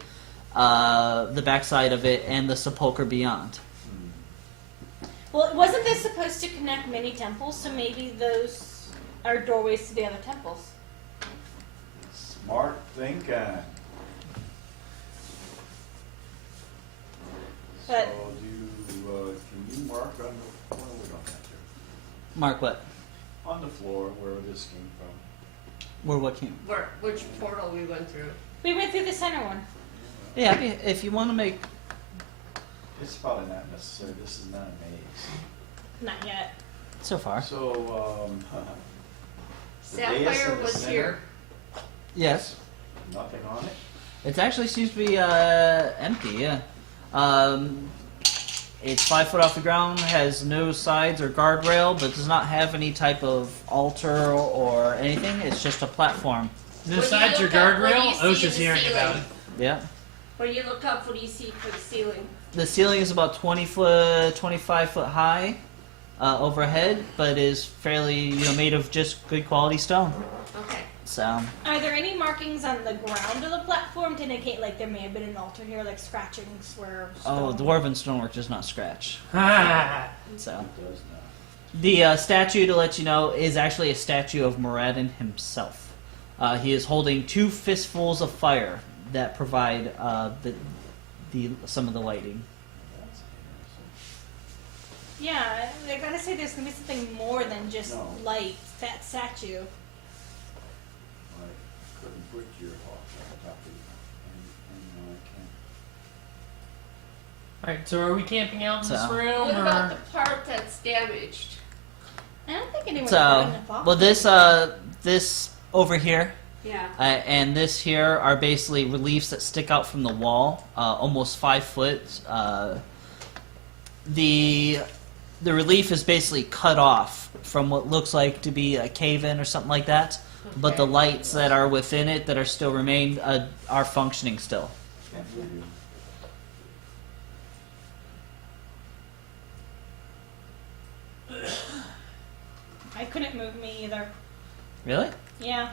the backside of it, and the sepulcher beyond. Well, wasn't this supposed to connect many temples? So maybe those are doorways to the other temples. Smart thinking. But- So can you mark on the floor? We don't have to. Mark what? On the floor where this came from. Where what came? Which portal we went through? We went through the center one. Yeah, if you want to make. It's probably not necessary. This is not a maze. Not yet. So far. So, the dais Sapphire in the was center, here. Yes. Nothing on it. It actually seems to be empty, yeah. It's 5 foot off the ground, has no sides or guardrail, but does not have any type of altar or anything. It's just a platform. besides your look up, what do you guardrail, see in Osha's the hearing ceiling? about it. Yeah. When you look up, what do you see for the ceiling? The ceiling is about 25 foot high overhead, but is fairly, made of just good quality stone. Okay. So, Are there any markings on the ground of the platform to indicate like there may have been an altar here, like scratchings where? oh, stone- dwarven stonework does not scratch. Ah. So, It does not. the statue, to let you know, is actually a statue of Moradin himself. He is holding 2 fistfuls of fire. that provide the some of the lighting. That's interesting. Yeah, I gotta say there's gonna be something more than just No. light, that statue. I couldn't put your hawk on top of you, and no, I can't. Alright, so are we camping out in this So- room, What about or? the part that's damaged? I don't think anyone's So, gotten involved. well, this over here Yeah. and this here are basically reliefs that stick out from the wall, almost 5 foot. The relief is basically cut off from what looks like to be a cave-in or something like that. But the Okay. lights that are within it that are still remain are functioning still. Can't believe you. I couldn't move me either. Really? Yeah.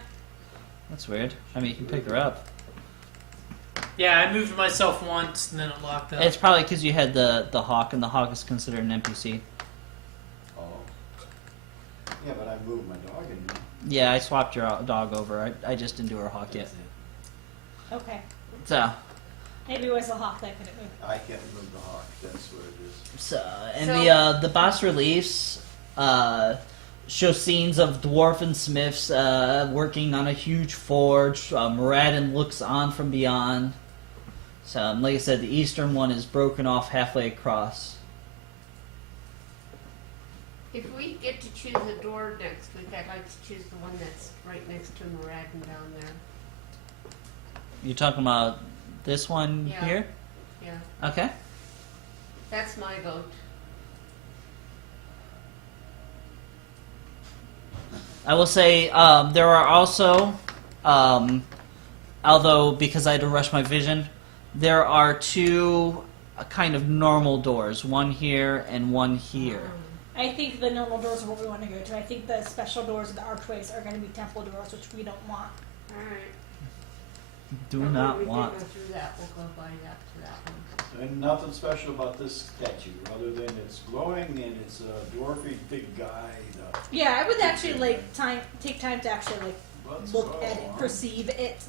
That's weird. I mean, you can pick her up. Yeah, I moved myself once and then it locked up. It's probably because you had the hawk, and the hawk is considered an NPC. Oh. Yeah, but I moved my dog in there. Yeah, I swapped your dog over. I just didn't do her hawk yet. That's it. Okay. So, Maybe it was the hawk that couldn't move. I can't move the hawk, that's what it is. and the boss reliefs show scenes of dwarf and smiths working on a huge forge. Moradin looks on from beyond. So, like I said, the eastern one is broken off halfway across. If we get to choose a door next week, I'd like to choose the one that's right next to Moradin down there. You're talking about this one Yeah. here? Yeah, Okay. that's my vote. I will say there are also, although because I had to rush my vision, there are 2 kind of normal doors, one here and one here. I think the normal doors are what we want to go to. I think the special doors, the archways, are going to be temple doors, which we don't want. Alright. Do But not when we want. go through that, we'll go by that to that one. And nothing special about this statue, other than it's glowing and it's a dwarfy big guy. Yeah, I would actually take time to actually Let's look go at it, on. perceive it.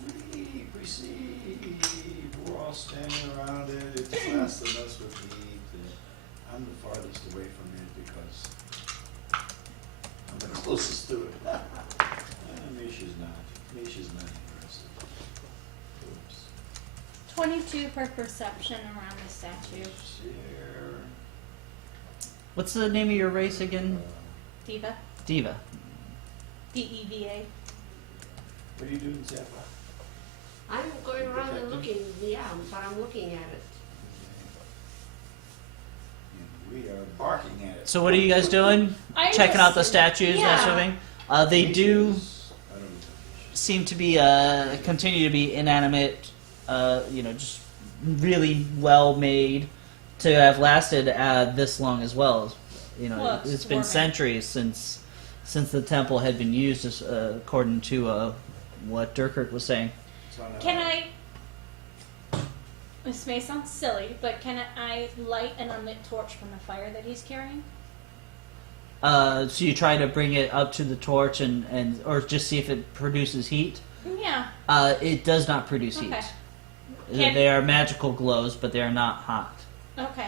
Perceive. We're all standing around it. It's less than us with heat. I'm the farthest away from it because I'm the closest to it. Misha's not. Misha's not interested. Oops. 22 per perception around the statue. Share. What's the name of your race again? Diva. Diva. D-E-V-A. What are you doing, Zappa? I'm going around and looking, yeah, but I'm looking at it. And we are barking at it. So what are you guys doing? I'm Checking just- out the statues, yeah. that sort of thing? They do I don't know. seem to be continue to be inanimate, just really well made to have lasted this long as well. Well, It's been warming. centuries since the temple had been used, according to what Dirkert was saying. It's on a- Can I... This may sound silly, but can I light an unlit torch from the fire that he's carrying? So you try to bring it up to the torch and or just see if it produces heat. Yeah. It does not produce heat. Okay. Can- They are magical glows, but they are not hot. Okay.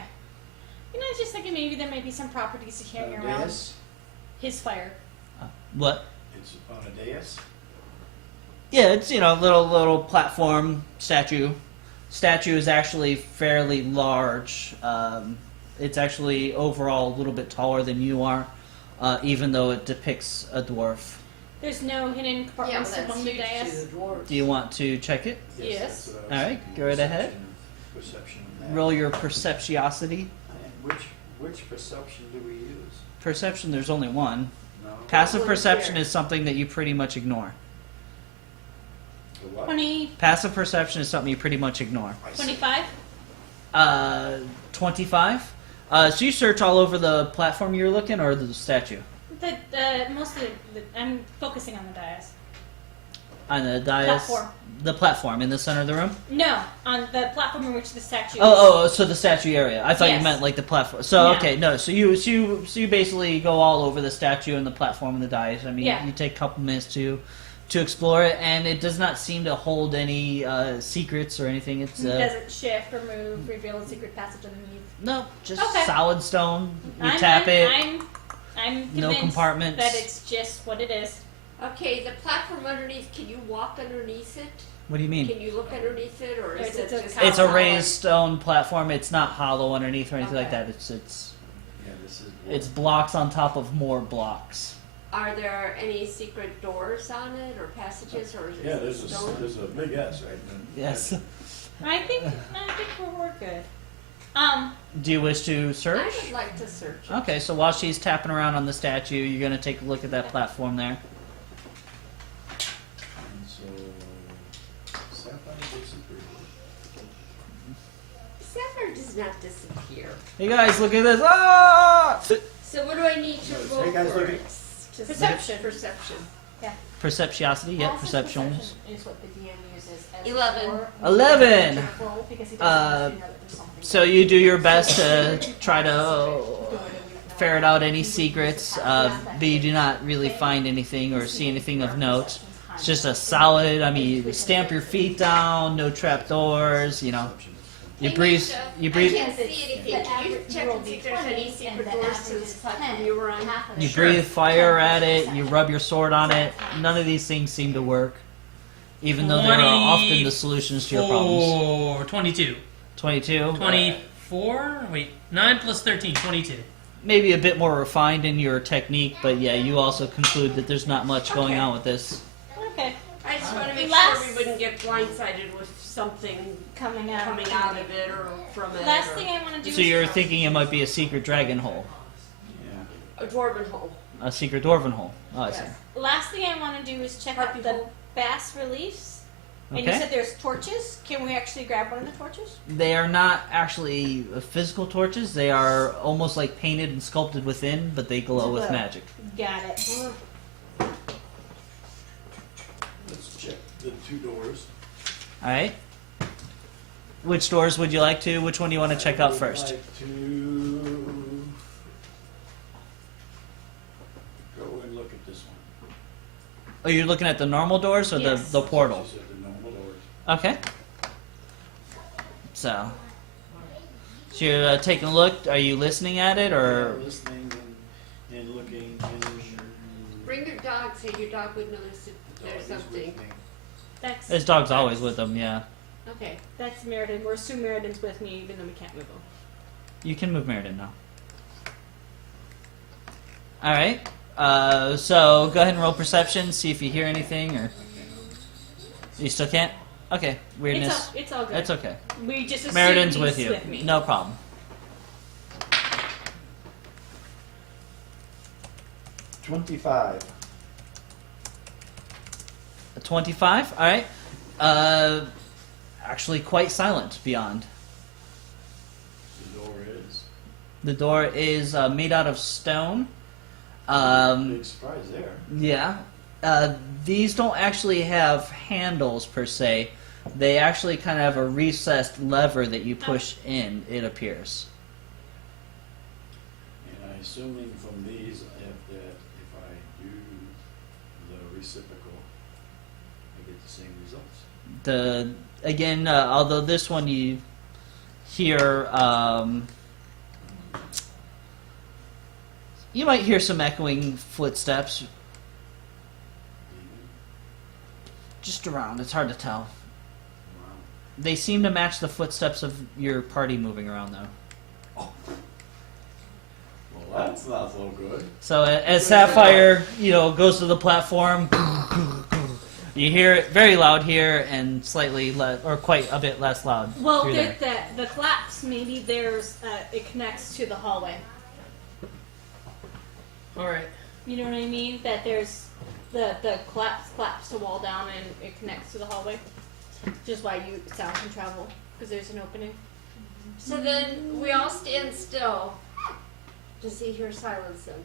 I was just thinking maybe there might be some properties to carry on a around dais? his fire. What? It's on a dais? Yeah, it's little platform statue. Statue is actually fairly large. It's actually overall a little bit taller than you are, even though it depicts a dwarf. There's no hidden Yeah, but compartments that's among the huge to dais. the dwarves. Do you want to check it? Yes. That's what I was All right, thinking. go right ahead. Perception of that. Roll your perceptiosity. And which perception do we use? Perception, there's only one. No. Passive One perception here. is something that you pretty much ignore. The what? 20, Passive perception is something you pretty much ignore. I see. 25? 25. So you search all over the platform you're looking, or the statue? Mostly, I'm focusing on the dais. On the dais? Platform. The platform in the center of the room? No, on the platform in which the statue is. Oh, so the statue area. I thought you Yes. meant like the platform. So No. okay, no. So you basically go all over the statue and the platform and the dais. I mean, Yeah. you take a couple minutes to to explore it, and it does not seem to hold any secrets or anything. It's It doesn't shift or move, reveal a secret passage underneath. no, just Okay. solid stone. You I'm tap it. I'm No convinced compartments. that it's just what it is. Okay, the platform underneath, can you walk underneath it? What do you mean? Can you look underneath it, or is Yes, it it's just a It's a solid? raised stone platform. It's not hollow underneath or anything like Okay. that. It's Yeah, this is. it's blocks on top of more blocks. Are there any secret doors on it, or passages, or is Yeah, it stone? there's a big S right there. Yes. I think we're good. Do you wish to I search? would like to search it. Okay, so while she's tapping around on the statue, you're gonna take a look at that platform there. And so, sapphire disappeared. Sapphire does not disappear. Hey guys, look at this! Ah! So what do I need to roll Hey, guys, for look at- it? Perception. Perception. Perceptiosity, yeah, Passive perceptions. perception is what the DM uses as 11. for 11. roll because he doesn't Uh, actually know that there's something So you do your best to try to ferret out any secrets, but you do not really find anything or see anything of note. It's just a solid. I mean, you stamp your feet down, no trap doors. You know, you Hey, breathe. Misha, You I breathe. can't see anything. Can you check and see if there's any secret doors to this platform you were on? You breathe fire at it. You rub your sword on it. None of these things seem to work, even though they are often the solutions to your problems. 22. 22. 24? Wait, 9 plus 13, 22. Maybe a bit more refined in your technique, but yeah, you also conclude that there's not much going on with this. Okay, I just want to make Last- sure we wouldn't get blindsided with something coming out. coming out of it or from it. Last or thing I want to do So is you're thinking it might be a secret dragon hole, Yeah. a dwarven hole. a secret dwarven hole. Oh, I see. Yes. last thing I want to do is check out Harpy the hole. bas reliefs. And you Okay. said there's torches. Can we actually grab one of the torches? They are not actually physical torches. They are almost like painted and sculpted within, but they glow with Glow. magic. Got it. Let's check the two doors. All right. Which doors would you like to? Which one do you want to check out I would first? like to go and look at this one. Oh, you're looking at the normal doors or Yes. the portal? She said the normal doors. Okay. So you're taking a look. Are you listening at it or? Yeah, listening and looking and Bring your dog, so your dog would notice if the dog there's is with something. me. That's This dog's always with them. Yeah. Okay. That's Meriden. We're assume Meriden's with me, even though we can't move him. You can move Meriden now. All right. So go ahead and roll perception. See if you hear anything, or you still can't. Okay. Weirdness. It's all good. That's okay. We just assume Meriden's he's with you. me. No problem. 25. A 25. All right. Actually, quite silent beyond. The door is. The door is made out of stone. Big surprise there. Yeah. These don't actually have handles per se. They actually kind of have a recessed lever that you push in, it appears. And I'm assuming from these if I do the reciprocal, I get the same results. Again, although this one you hear, you might hear some echoing footsteps just around. It's hard to tell. Wow. They seem to match the footsteps of your party moving around, though. Well, that's not so good. So as Sapphire, goes to the platform, you hear it very loud here and slightly or quite a bit less loud. Well, through there. the collapse, maybe there's, it connects to the hallway. Alright. You know what I mean? That there's the collapse the wall down and it connects to the hallway. Just why sound can travel, because there's an opening. So then we all stand still to see her silence them.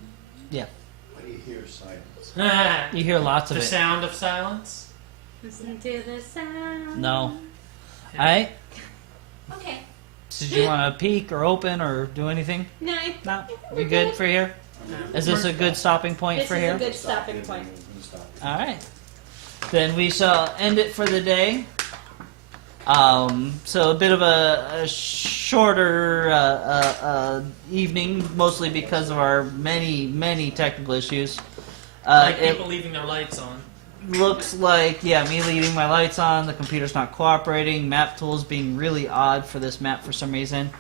What do you hear? Silence. You hear lots of The it. sound of silence. Listen to the sound. No. Alright. Okay. So did you want to peek or open or do anything? No, No? You good for here? Is this a good stopping point this for is here? a good stopping point. Stop. Alright. then we shall end it for the day. So a bit of a shorter evening, mostly because of our many technical issues. Like It people leaving their lights on. looks like, yeah, me leaving my lights on, the computer's not cooperating, map tools being really odd for this map for some reason.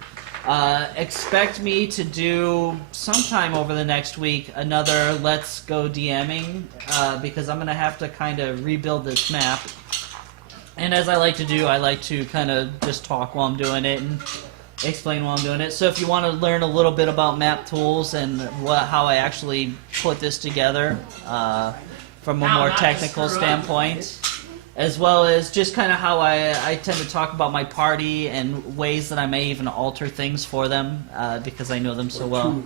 Expect me to do sometime over the next week another Let's Go DMing, because I'm going to have to kind of rebuild this map. And as I like to do, I like to kind of just talk while I'm doing it and explain while I'm doing it. So if you want to learn a little bit about map tools and how I actually put this together from a How more not to technical screw up. standpoint, as well as just kind of how I tend to talk about my party and ways that I may even alter things for them because I know them so well.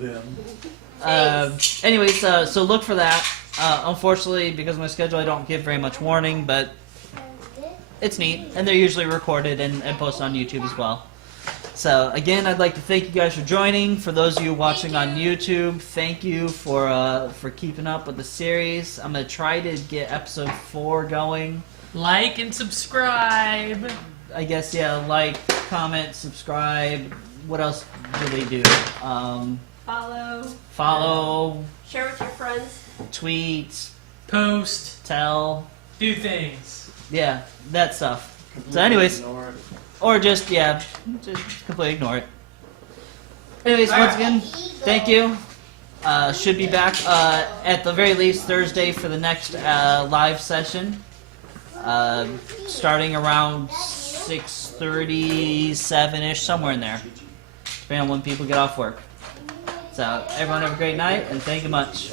Anyways, so look for that. Unfortunately, because of my schedule, I don't give very much warning, but it's neat, and they're usually recorded and posted on YouTube as well. So again, I'd like to thank you guys for joining. For those of you watching on YouTube, thank you for keeping up with the series. I'm gonna try to get episode 4 going. Like and subscribe. I guess, yeah, like, comment, subscribe. What else do they do? Follow, Share with your friends. tweet, Post. tell. Do things. Yeah, that stuff. So anyways, Ignore it. or just completely ignore it. Anyways, once again, thank you. Should be back at the very least Thursday for the next live session. Starting around 6:30, 7-ish, somewhere in there. Depending on when people get off work. So, everyone have a great night, and thank you much.